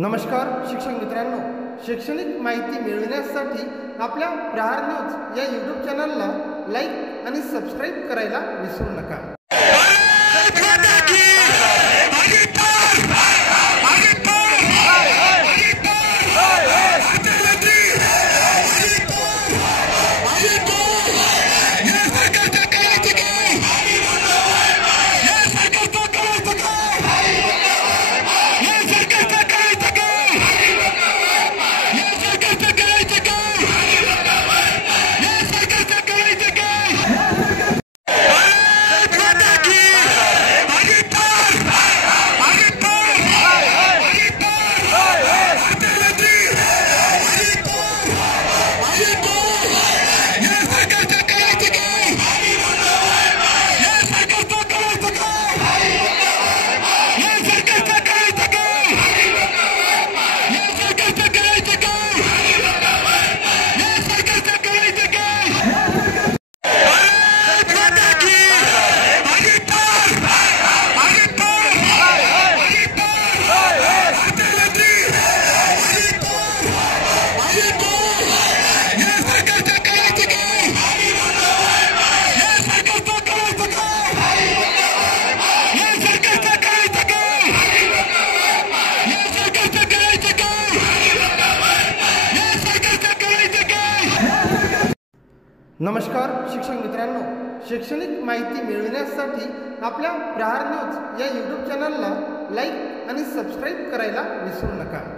नमस्कार शिक्षक मित्रांनो, शैक्षणिक माहिती मिळविण्यासाठी आपल्या प्रहार न्यूज या यूट्यूब चॅनलला लाईक आणि सबस्क्राईब करायला विसरू नका। नमस्कार शिक्षक मित्रांनो, शैक्षणिक माहिती मिळविण्यासाठी आपल्या प्रहार न्यूज या यूट्यूब चॅनलला लाईक आणि सबस्क्राईब करायला विसरू नका।